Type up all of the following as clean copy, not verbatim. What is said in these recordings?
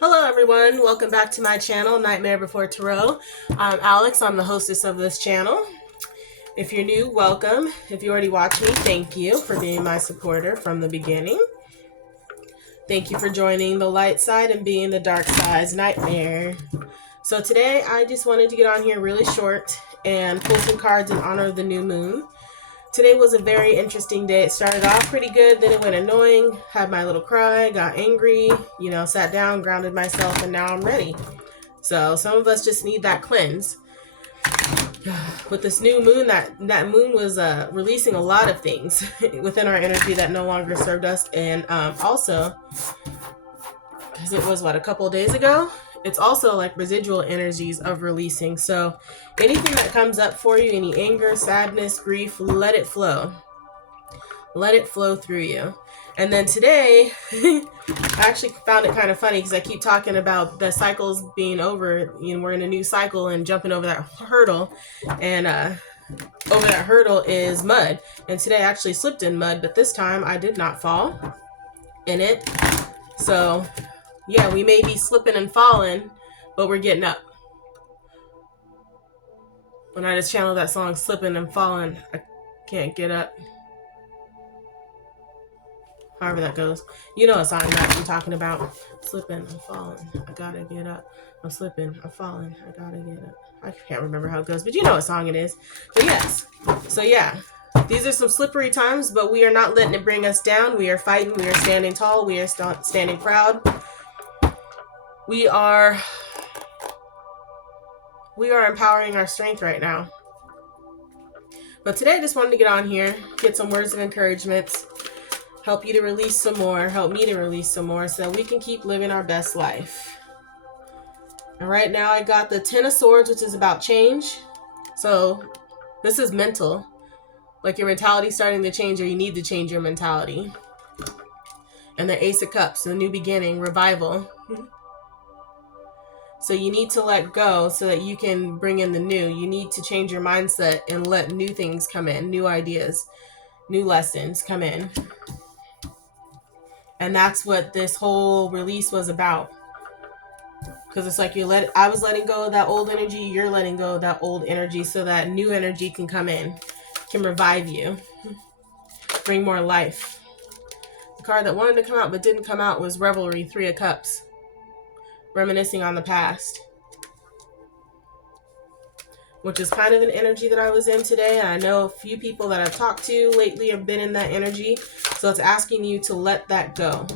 Hello everyone, welcome back to my channel, Nightmare Before Tarot. I'm Alex, I'm the hostess of this channel. If you're new, welcome. If you already watch me, thank you for being my supporter from the beginning. Thank you for joining the light side and being the dark side's nightmare. So today I just wanted to get on here really short and pull some cards in honor of the new moon. Today was a very interesting day. It started off pretty good, then it went annoying, had my little cry, got angry, sat down, grounded myself, and now I'm ready. So some of us just need that cleanse. With this new moon, that moon was releasing a lot of things within our energy that no longer served us. And also, because it was, a couple of days ago? It's also like residual energies of releasing. So anything that comes up for you, any anger, sadness, grief, let it flow. Let it flow through you. And then today, I actually found it kind of funny because I keep talking about the cycles being over. We're in a new cycle and jumping over that hurdle. And over that hurdle is mud. And today I actually slipped in mud, but this time I did not fall in it. So yeah, we may be slipping and falling, but we're getting up. When I just channeled that song, Slipping and Falling, I can't get up. However that goes. You know a song that I'm talking about. Slipping, I'm falling, I gotta get up. I'm slipping, I'm falling, I gotta get up. I can't remember how it goes, but you know what song it is. But yes. So yeah. These are some slippery times, but we are not letting it bring us down. We are fighting, we are standing tall, we are standing proud. We are empowering our strength right now. But today I just wanted to get on here, get some words of encouragement, help you to release some more, help me to release some more so that we can keep living our best life. And right now I got the Ten of Swords, which is about change. So this is mental. Like your mentality starting to change, or you need to change your mentality. And the Ace of Cups, the new beginning, revival. So you need to let go so that you can bring in the new. You need to change your mindset and let new things come in, new ideas, new lessons come in. And that's what this whole release was about. Because it's like I was letting go of that old energy, you're letting go of that old energy so that new energy can come in, can revive you, bring more life. The card that wanted to come out but didn't come out was Revelry, Three of Cups. Reminiscing on the past, which is kind of an energy that I was in today. And I know a few people that I've talked to lately have been in that energy. So it's asking you to let that go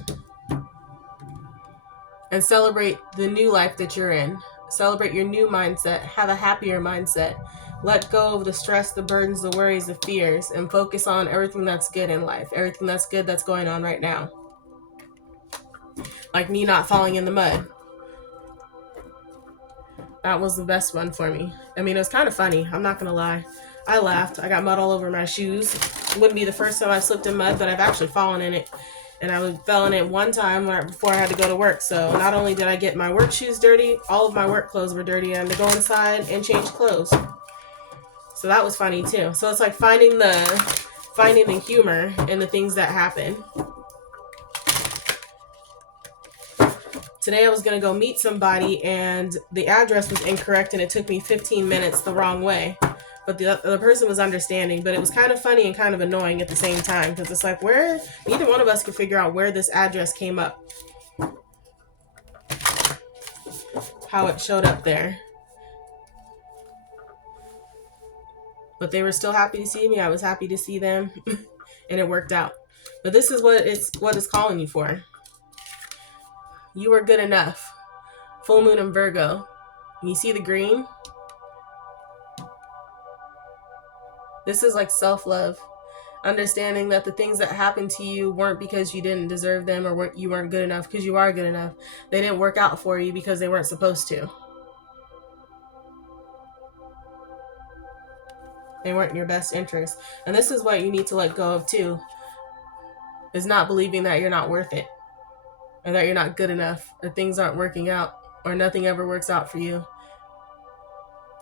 and celebrate the new life that you're in. Celebrate your new mindset. Have a happier mindset. Let go of the stress, the burdens, the worries, the fears, and focus on everything that's good in life. Everything that's good that's going on right now. Like me not falling in the mud. That was the best one for me. I mean, it was kind of funny. I'm not going to lie. I laughed. I got mud all over my shoes. It wouldn't be the first time I've slipped in mud, but I've actually fallen in it. And I fell in it one time right before I had to go to work. So not only did I get my work shoes dirty, all of my work clothes were dirty. And I had to go inside and change clothes. So that was funny too. So it's like finding the humor in the things that happen. Today I was going to go meet somebody and the address was incorrect and it took me 15 minutes the wrong way. But the person was understanding, but it was kind of funny and kind of annoying at the same time because it's like neither one of us could figure out where this address came up. How it showed up there. But they were still happy to see me. I was happy to see them and it worked out. But this is what it's calling you for. You are good enough. Full moon in Virgo. And you see the green? This is like self-love. Understanding that the things that happened to you weren't because you didn't deserve them or you weren't good enough, because you are good enough. They didn't work out for you because they weren't supposed to. They weren't in your best interest. And this is what you need to let go of too. Is not believing that you're not worth it. Or that you're not good enough, or things aren't working out, or nothing ever works out for you.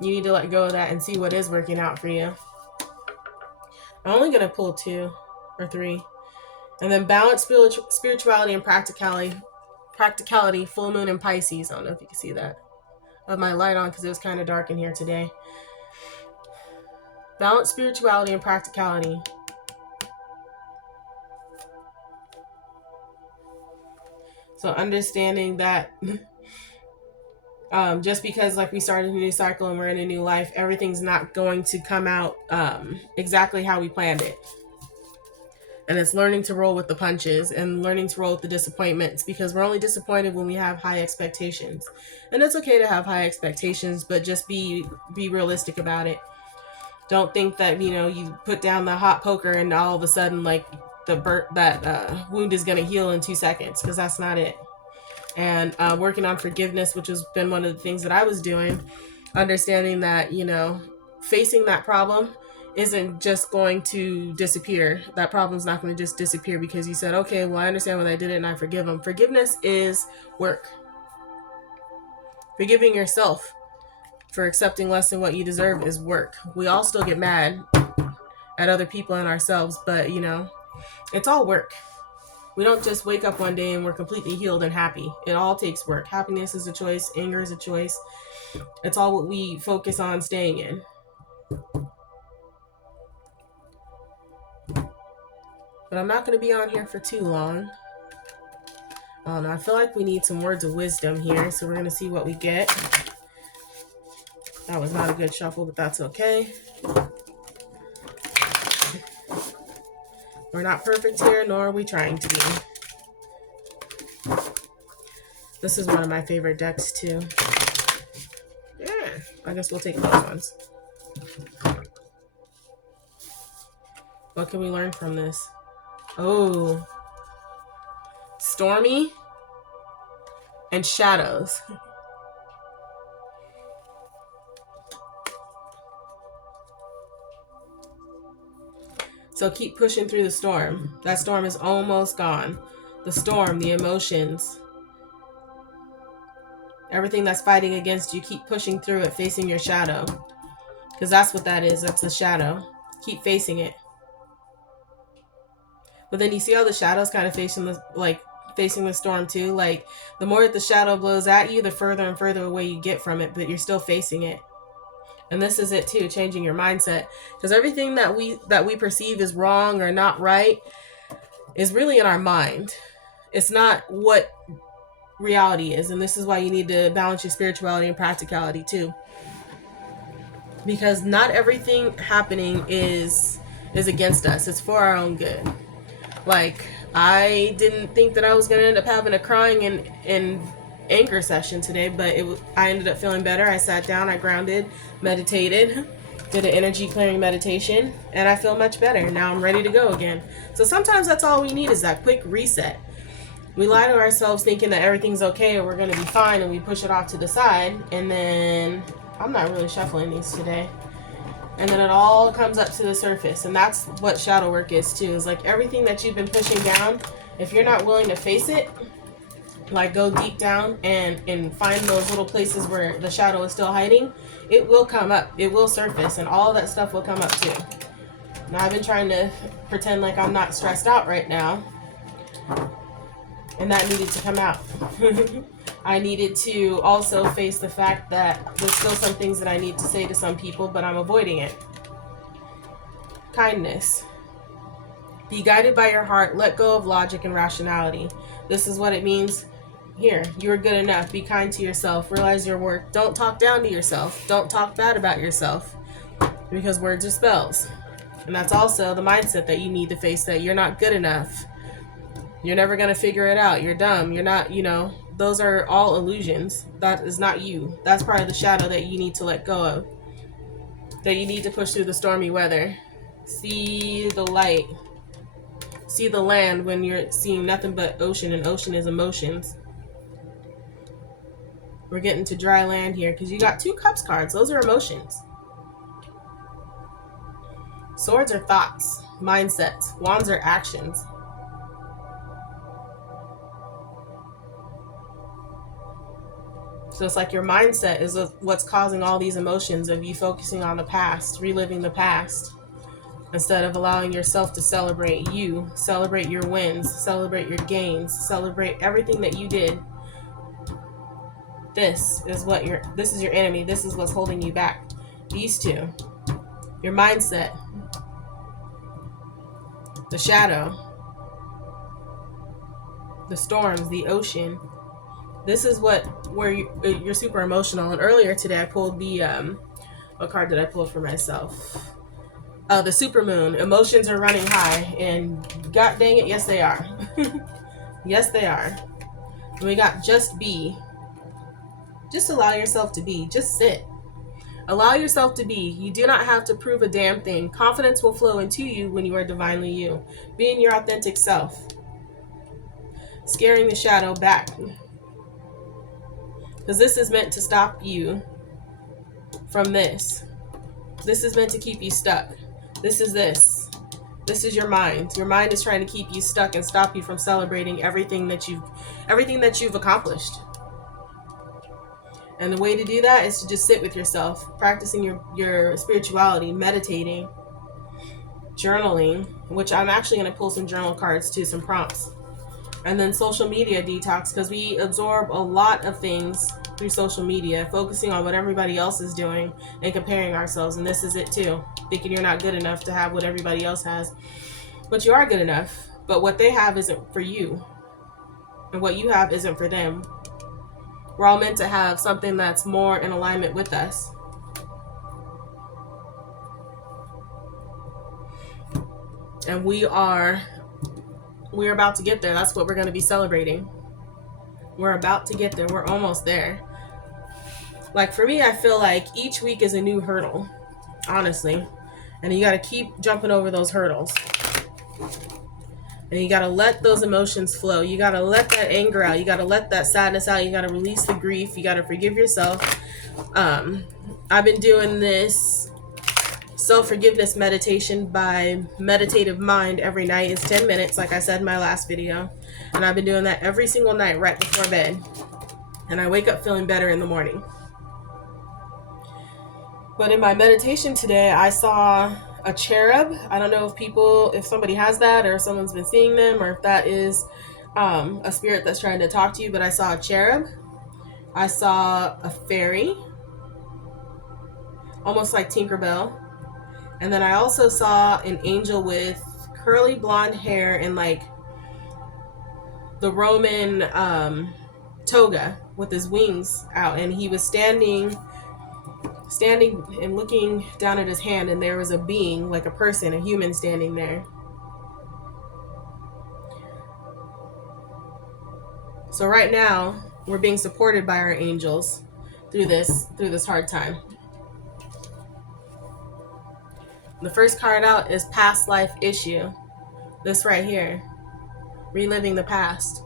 You need to let go of that and see what is working out for you. I'm only going to pull 2 or 3. And then balance spirituality and practicality. practicality, full moon in Pisces. I don't know if you can see that. I have my light on because it was kind of dark in here today. Balance, spirituality, and practicality. So understanding that just because like we started a new cycle and we're in a new life, everything's not going to come out exactly how we planned it. And it's learning to roll with the punches and learning to roll with the disappointments, because we're only disappointed when we have high expectations. And it's okay to have high expectations, but just be realistic about it. Don't think that, you know, you put down the hot poker and all of a sudden like that wound is going to heal in 2 seconds, because that's not it. And working on forgiveness, which has been one of the things that I was doing, understanding that, you know, facing that problem isn't just going to disappear. That problem's not going to just disappear because you said, okay, well, I understand when I did it and I forgive them. Forgiveness is work. Forgiving yourself for accepting less than what you deserve is work. We all still get mad at other people and ourselves, but, you know, it's all work. We don't just wake up one day and we're completely healed and happy. It all takes work. Happiness is a choice. Anger is a choice. It's all what we focus on staying in. But I'm not going to be on here for too long. I don't know. I feel like we need some words of wisdom here. So we're going to see what we get. That was not a good shuffle, but that's okay. We're not perfect here, nor are we trying to be. This is one of my favorite decks, too. Yeah, I guess we'll take those ones. What can we learn from this? Oh, stormy and shadows. So keep pushing through the storm. That storm is almost gone. The storm, the emotions, everything that's fighting against you, keep pushing through it, facing your shadow. Because that's what that is. That's the shadow. Keep facing it. But then you see how the shadow's kind of facing the storm too. Like the more that the shadow blows at you, the further and further away you get from it, but you're still facing it. And this is it too, changing your mindset. Because everything that we perceive as wrong or not right is really in our mind. It's not what reality is. And this is why you need to balance your spirituality and practicality too. Because not everything happening is against us. It's for our own good. Like, I didn't think that I was going to end up having a crying and anger session today, but I ended up feeling better. I sat down, I grounded, meditated, did an energy clearing meditation, and I feel much better. Now I'm ready to go again. So sometimes that's all we need, is that quick reset. We lie to ourselves thinking that everything's okay or we're going to be fine, and we push it off to the side, and then I'm not really shuffling these today. And then it all comes up to the surface. And that's what shadow work is too. Is like everything that you've been pushing down, if you're not willing to face it, like go deep down and find those little places where the shadow is still hiding, it will come up. It will surface, and all that stuff will come up too. Now I've been trying to pretend like I'm not stressed out right now. And that needed to come out. I needed to also face the fact that there's still some things that I need to say to some people, but I'm avoiding it. Kindness. Be guided by your heart. Let go of logic and rationality. This is what it means here. You're good enough. Be kind to yourself. Realize your worth. Don't talk down to yourself. Don't talk bad about yourself, because words are spells. And that's also the mindset that you need to face, that you're not good enough. You're never going to figure it out. You're dumb. You're not, you know, those are all illusions. That is not you. That's part of the shadow that you need to let go of. That you need to push through the stormy weather. See the light. See the land when you're seeing nothing but ocean, and ocean is emotions. We're getting to dry land here because you got 2 cups cards. Those are emotions. Swords are thoughts, mindsets. Wands are actions. So it's like your mindset is what's causing all these emotions of you focusing on the past, reliving the past, instead of allowing yourself to celebrate you, celebrate your wins, celebrate your gains, celebrate everything that you did This is your enemy. This is what's holding you back. These two. Your mindset. The shadow. The storms, the ocean. This is where you're super emotional. And earlier today I pulled the what card did I pull for myself? The supermoon. Emotions are running high, and god dang it, yes they are. Yes they are. And we got just be. Just allow yourself to be. Just sit. Allow yourself to be. You do not have to prove a damn thing. Confidence will flow into you when you are divinely you. Being your authentic self. Scaring the shadow back. Because this is meant to stop you from this. This is meant to keep you stuck. This is this. This is your mind. Your mind is trying to keep you stuck and stop you from celebrating everything that you've accomplished. And the way to do that is to just sit with yourself, practicing your spirituality, meditating, journaling, which I'm actually going to pull some journal cards too, some prompts. And then social media detox, because we absorb a lot of things through social media, focusing on what everybody else is doing and comparing ourselves. And this is it too, thinking you're not good enough to have what everybody else has. But you are good enough. But what they have isn't for you. And what you have isn't for them. We're all meant to have something that's more in alignment with us. And we're about to get there. That's what we're going to be celebrating. We're about to get there. We're almost there. Like for me, I feel like each week is a new hurdle, honestly. And you got to keep jumping over those hurdles. And you got to let those emotions flow. You got to let that anger out. You got to let that sadness out. You got to release the grief. You got to forgive yourself. I've been doing this self-forgiveness meditation by Meditative Mind every night. It's 10 minutes, like I said in my last video. And I've been doing that every single night right before bed. And I wake up feeling better in the morning. But in my meditation today, I saw a cherub. I don't know if somebody has that, or if someone's been seeing them, or if that is a spirit that's trying to talk to you. But I saw a cherub. I saw a fairy, almost like Tinkerbell. And then I also saw an angel with curly blonde hair and like the Roman toga with his wings out. And he was standing and looking down at his hand, and there was a being, like a person, a human, standing there. So right now we're being supported by our angels through this hard time. The first card out is past life issue. This right here, reliving the past.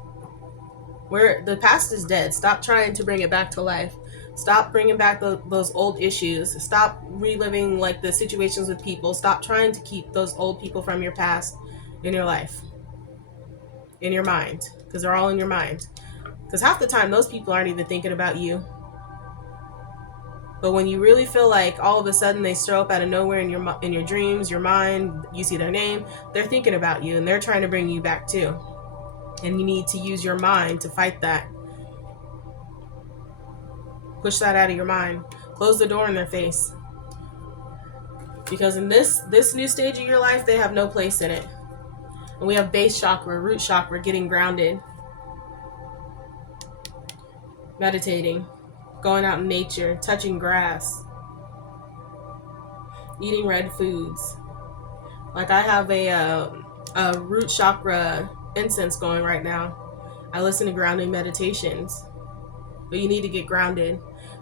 Where the past is dead. Stop trying to bring it back to life. Stop bringing back those old issues. Stop reliving like the situations with people. Stop trying to keep those old people from your past in your life, in your mind, because they're all in your mind. Because half the time those people aren't even thinking about you. But when you really feel like all of a sudden they show up out of nowhere in your dreams, your mind, you see their name, they're thinking about you and they're trying to bring you back too. And you need to use your mind to fight that. Push that out of your mind. Close the door in their face. Because in this new stage of your life, they have no place in it. And we have base chakra, root chakra, getting grounded. Meditating. Going out in nature. Touching grass. Eating red foods. Like I have a root chakra incense going right now. I listen to grounding meditations. But you need to get grounded.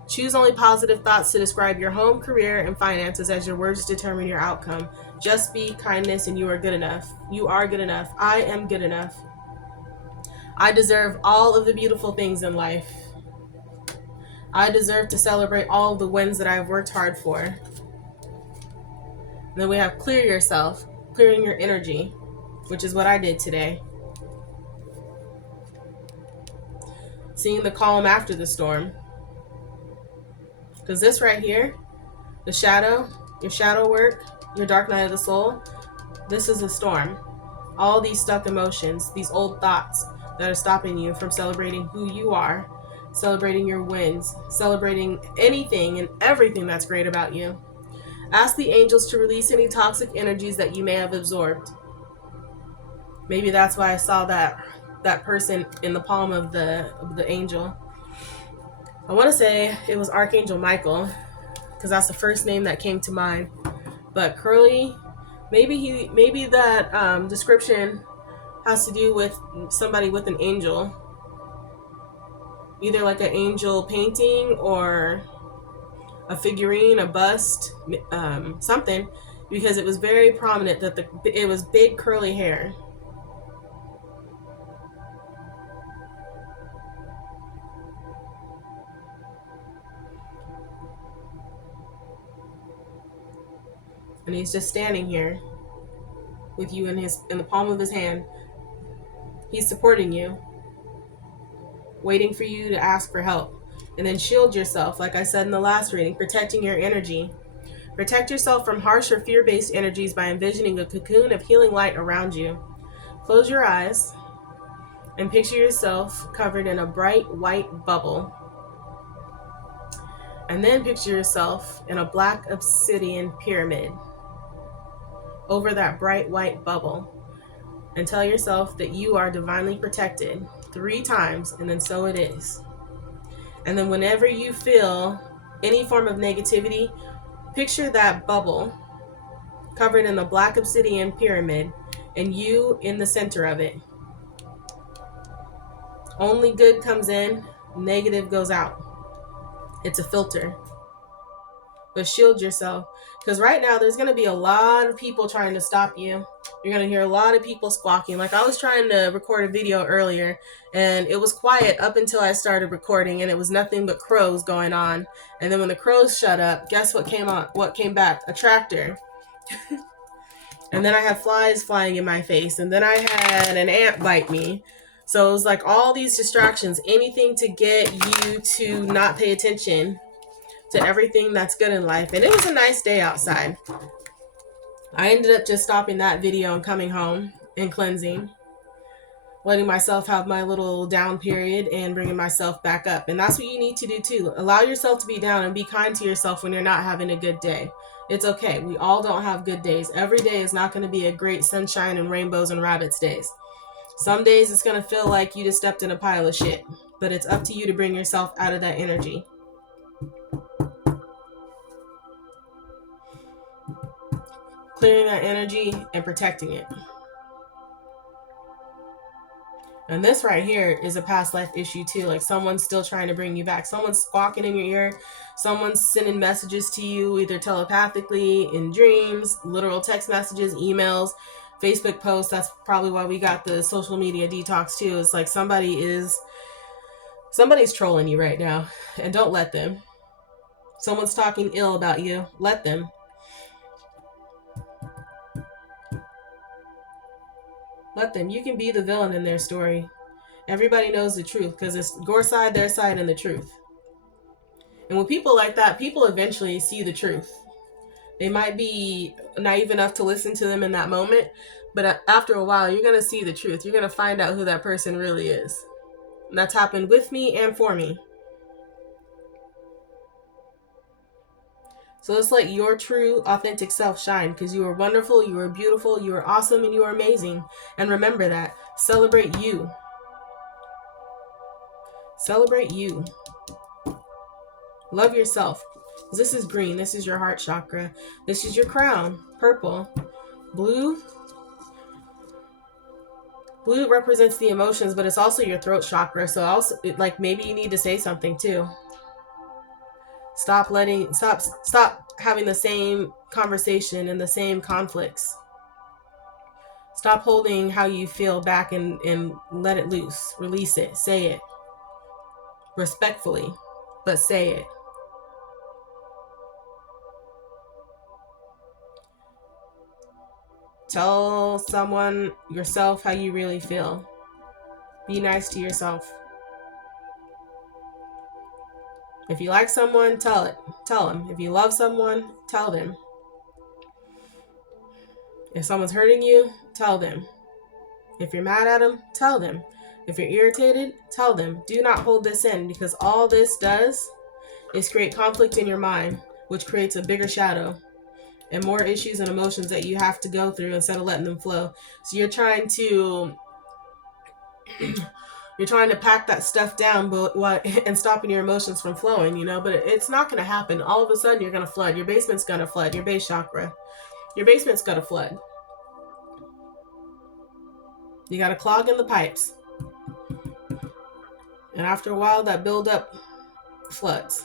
Choose only positive thoughts to describe your home, career, and finances, as your words determine your outcome. Just be kindness, and you are good enough. You are good enough. I am good enough. I deserve all of the beautiful things in life. I deserve to celebrate all of the wins that I've worked hard for. And then we have clear yourself, clearing your energy, which is what I did today. Seeing the calm after the storm. Because this right here, the shadow, your shadow work, your dark night of the soul, this is a storm. All these stuck emotions, these old thoughts that are stopping you from celebrating who you are celebrating your wins, celebrating anything and everything that's great about you. Ask the angels to release any toxic energies that you may have absorbed. Maybe that's why I saw that person in the palm of the angel. I want to say it was Archangel Michael, because that's the first name that came to mind. But Curly, maybe that description has to do with somebody with an angel, either like an angel painting or a figurine, a bust, something, because it was very prominent that it was big curly hair. And he's just standing here with you in the palm of his hand. He's supporting you, waiting for you to ask for help. And then shield yourself, like I said in the last reading, protecting your energy. Protect yourself from harsh or fear-based energies by envisioning a cocoon of healing light around you. Close your eyes and picture yourself covered in a bright white bubble. And then picture yourself in a black obsidian pyramid over that bright white bubble. And tell yourself that you are divinely protected 3 times, and then so it is. And then whenever you feel any form of negativity, picture that bubble covered in the black obsidian pyramid and you in the center of it. Only good comes in, negative goes out. It's a filter. But shield yourself, because right now there's going to be a lot of people trying to stop you. You're going to hear a lot of people squawking. Like, I was trying to record a video earlier and it was quiet up until I started recording, and it was nothing but crows going on. And then when the crows shut up, guess what came on? What came back? A tractor. And then I had flies flying in my face, and then I had an ant bite me. So it was like all these distractions, anything to get you to not pay attention to everything that's good in life. And it was a nice day outside. I ended up just stopping that video and coming home and cleansing, letting myself have my little down period and bringing myself back up. And that's what you need to do too. Allow yourself to be down and be kind to yourself when you're not having a good day. It's okay. We all don't have good days. Every day is not going to be a great sunshine and rainbows and rabbits days. Some days it's going to feel like you just stepped in a pile of shit, but it's up to you to bring yourself out of that energy. Clearing that energy and protecting it. And this right here is a past life issue too. Like, someone's still trying to bring you back. Someone's squawking in your ear. Someone's sending messages to you, either telepathically, in dreams, literal text messages, emails, Facebook posts. That's probably why we got the social media detox too. It's like somebody's trolling you right now, and don't let them. Someone's talking ill about you. Let them. Let them. You can be the villain in their story. Everybody knows the truth, because it's your side, their side, and the truth. And with people like that, people eventually see the truth. They might be naive enough to listen to them in that moment, but after a while, you're going to see the truth. You're going to find out who that person really is. And that's happened with me and for me. So let's let your true, authentic self shine, because you are wonderful, you are beautiful, you are awesome, and you are amazing. And remember that. Celebrate you. Celebrate you. Love yourself. This is green. This is your heart chakra. This is your crown. Purple. Blue. Blue represents the emotions, but it's also your throat chakra. So also, like, maybe you need to say something too. Stop having the same conversation and the same conflicts. Stop holding how you feel back and let it loose. Release it. Say it. Respectfully, but say it. Tell someone, yourself, how you really feel. Be nice to yourself. If you like someone, tell it. Tell them. If you love someone, tell them. If someone's hurting you, tell them. If you're mad at them, tell them. If you're irritated, tell them, do not hold this in, because all this does is create conflict in your mind, which creates a bigger shadow and more issues and emotions that you have to go through instead of letting them flow. So you're trying to pack that stuff down, but and stopping your emotions from flowing, you know, but it's not going to happen. All of a sudden you're going to flood. Your basement's going to flood. Your base chakra. Your basement's going to flood. You got to clog in the pipes. And after a while, that buildup floods.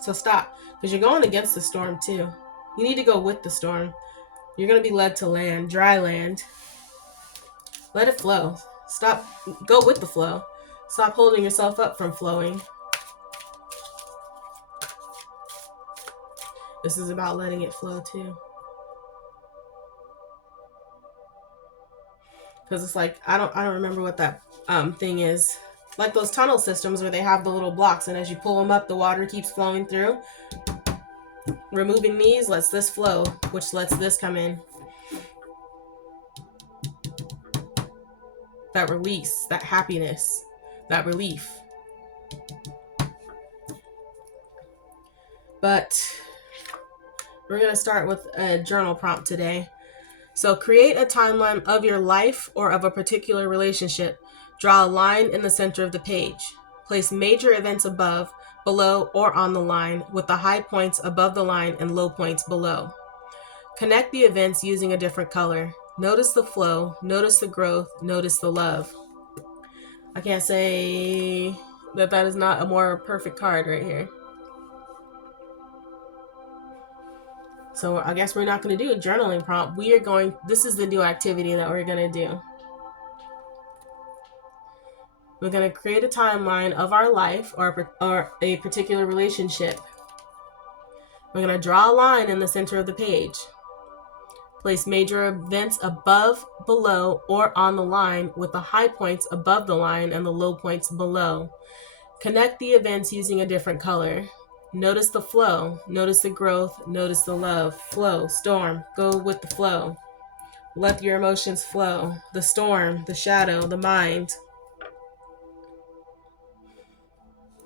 So stop, because you're going against the storm too. You need to go with the storm. You're going to be led to land, dry land. Let it flow. Stop, go with the flow. Stop holding yourself up from flowing. This is about letting it flow too. Because it's like, I don't remember what that thing is. Like those tunnel systems where they have the little blocks, and as you pull them up, the water keeps flowing through. Removing these lets this flow, which lets this come in. That release, that happiness, that relief. But we're going to start with a journal prompt today. So create a timeline of your life or of a particular relationship. Draw a line in the center of the page. Place major events above, below, or on the line, with the high points above the line and low points below. Connect the events using a different color. Notice the flow, notice the growth, notice the love. I can't say that is not a more perfect card right here. So I guess we're not going to do a journaling prompt. This is the new activity that we're going to do. We're going to create a timeline of our life or a particular relationship. We're going to draw a line in the center of the page. Place major events above, below, or on the line, with the high points above the line and the low points below. Connect the events using a different color. Notice the flow, notice the growth, notice the love. Flow, storm, go with the flow. Let your emotions flow. The storm, the shadow, the mind.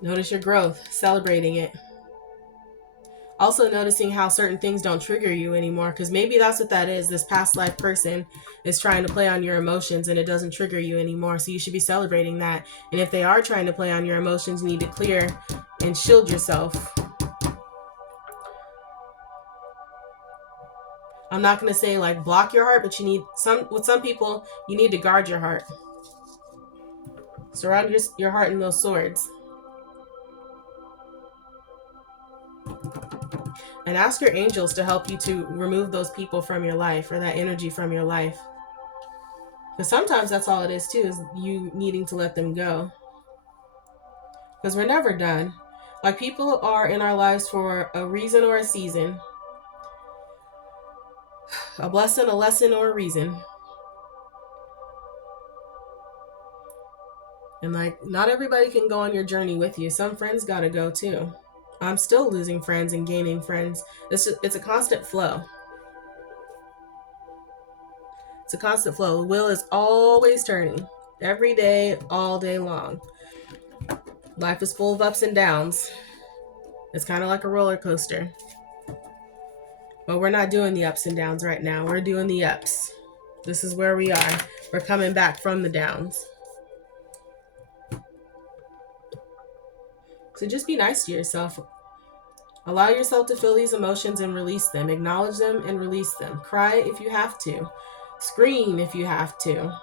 Notice your growth, celebrating it. Also noticing how certain things don't trigger you anymore, because maybe that's what that is. This past life person is trying to play on your emotions and it doesn't trigger you anymore. So you should be celebrating that. And if they are trying to play on your emotions, you need to clear and shield yourself. I'm not going to say like block your heart, but with some people, you need to guard your heart. Surround your heart in those swords. And ask your angels to help you to remove those people from your life, or that energy from your life. Because sometimes that's all it is too, is you needing to let them go. Because we're never done. Like, people are in our lives for a reason or a season. A blessing, a lesson, or a reason. And like, not everybody can go on your journey with you. Some friends gotta go too. I'm still losing friends and gaining friends. It's a constant flow. It's a constant flow. The wheel is always turning. Every day, all day long. Life is full of ups and downs. It's kind of like a roller coaster. But we're not doing the ups and downs right now. We're doing the ups. This is where we are. We're coming back from the downs. So just be nice to yourself. Allow yourself to feel these emotions and release them. Acknowledge them and release them. Cry if you have to. Scream if you have to.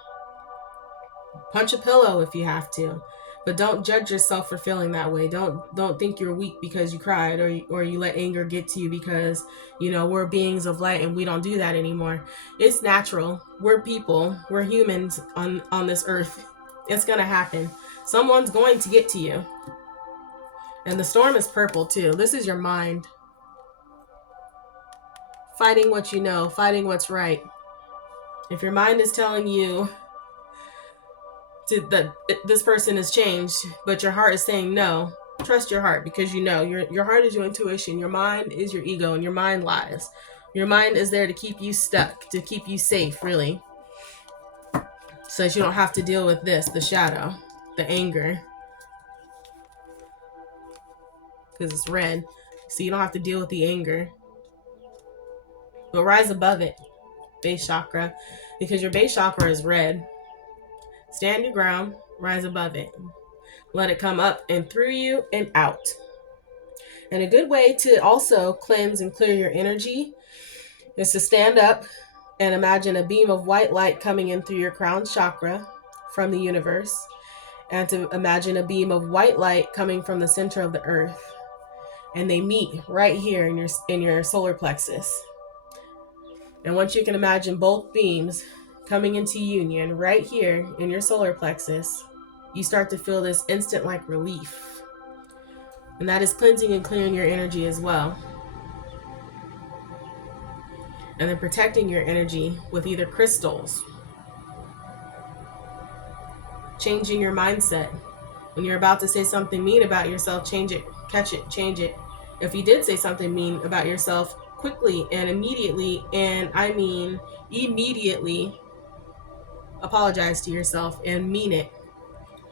Punch a pillow if you have to. But don't judge yourself for feeling that way. Don't think you're weak because you cried, or you let anger get to you, because, you know, we're beings of light and we don't do that anymore. It's natural. We're people. We're humans on this earth. It's going to happen. Someone's going to get to you. And the storm is purple too. This is your mind. Fighting what you know, fighting what's right. If your mind is telling you that this person has changed, but your heart is saying no, trust your heart, because you know your heart is your intuition. Your mind is your ego, and your mind lies. Your mind is there to keep you stuck, to keep you safe, really. so that you don't have to deal with this, the shadow, the anger, because it's red. So you don't have to deal with the anger, but rise above it, base chakra, because your base chakra is red. Stand your ground, rise above it. Let it come up and through you and out. And a good way to also cleanse and clear your energy is to stand up and imagine a beam of white light coming in through your crown chakra from the universe, and to imagine a beam of white light coming from the center of the earth. And they meet right here in your solar plexus. And once you can imagine both beams coming into union right here in your solar plexus, you start to feel this instant like relief. And that is cleansing and clearing your energy as well. And then protecting your energy with either crystals. Changing your mindset. When you're about to say something mean about yourself, change it, catch it, change it. If you did say something mean about yourself, quickly and immediately, and I mean immediately, apologize to yourself and mean it.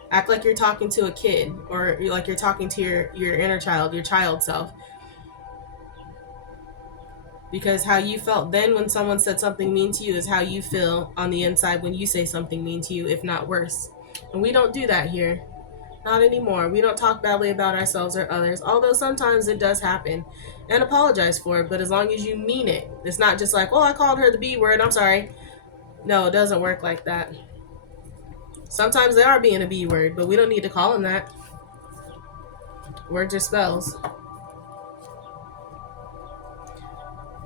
Act like you're talking to a kid, or like you're talking to your inner child, your child self. Because how you felt then when someone said something mean to you is how you feel on the inside when you say something mean to you, if not worse. And we don't do that here. Not anymore. We don't talk badly about ourselves or others, although sometimes it does happen, and apologize for it. But as long as you mean it, it's not just like, oh, I called her the B word, I'm sorry. No, it doesn't work like that. Sometimes they are being a B word, but we don't need to call them that. Words are spells.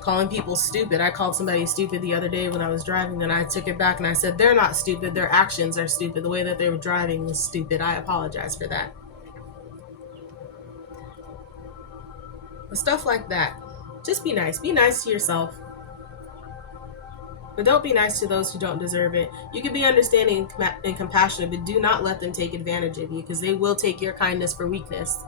Calling people stupid. I called somebody stupid the other day when I was driving, and I took it back and I said, they're not stupid, their actions are stupid. The way that they were driving was stupid. I apologize for that. But stuff like that. Just be nice. Be nice to yourself. But don't be nice to those who don't deserve it. You can be understanding and compassionate, but do not let them take advantage of you, because they will take your kindness for weakness.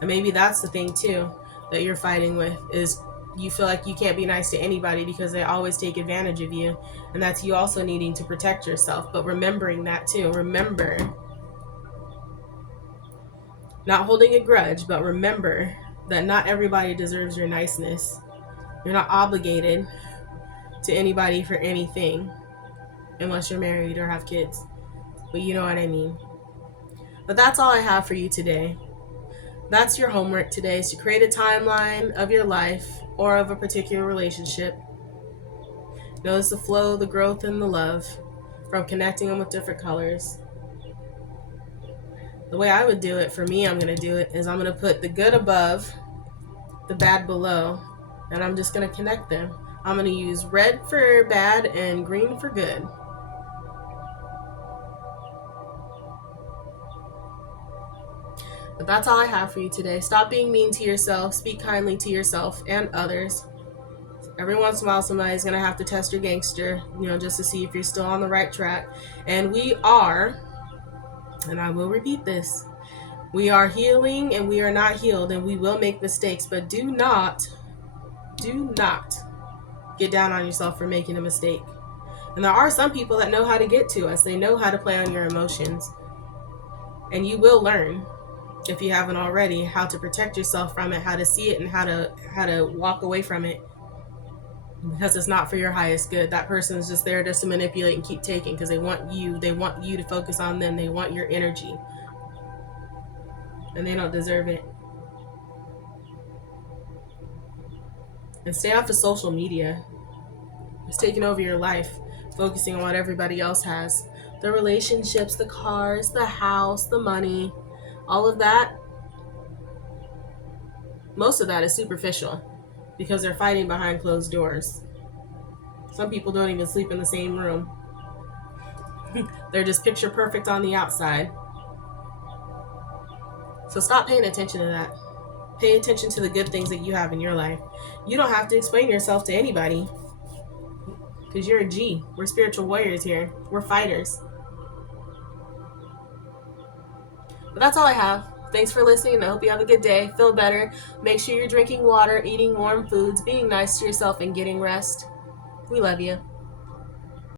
And maybe that's the thing too that you're fighting with, is you feel like you can't be nice to anybody because they always take advantage of you. And that's you also needing to protect yourself, but remembering that too. Remember, not holding a grudge, but remember that not everybody deserves your niceness. You're not obligated to anybody for anything unless you're married or have kids. But you know what I mean. But that's all I have for you today. That's your homework today, is to create a timeline of your life or of a particular relationship. Notice the flow, the growth, and the love from connecting them with different colors. The way I would do it, for me, I'm going to do it, is I'm going to put the good above, the bad below, and I'm just going to connect them. I'm going to use red for bad and green for good. But that's all I have for you today. Stop being mean to yourself. Speak kindly to yourself and others. Every once in a while, somebody's going to have to test your gangster, just to see if you're still on the right track. And we are, and I will repeat this, we are healing and we are not healed, and we will make mistakes, but do not get down on yourself for making a mistake. And there are some people that know how to get to us. They know how to play on your emotions. And you will learn, if you haven't already, how to protect yourself from it, how to see it, and how to walk away from it, because it's not for your highest good. That person is just there just to manipulate and keep taking, because they want you to focus on them. They want your energy, and they don't deserve it. And stay off of social media. It's taking over your life, focusing on what everybody else has. The relationships, the cars, the house, the money, all of that, most of that is superficial, because they're fighting behind closed doors. Some people don't even sleep in the same room. They're just picture perfect on the outside. So stop paying attention to that. Pay attention to the good things that you have in your life. You don't have to explain yourself to anybody, because you're a G. We're spiritual warriors here. We're fighters. But that's all I have. Thanks for listening. I hope you have a good day. Feel better. Make sure you're drinking water, eating warm foods, being nice to yourself, and getting rest. We love you.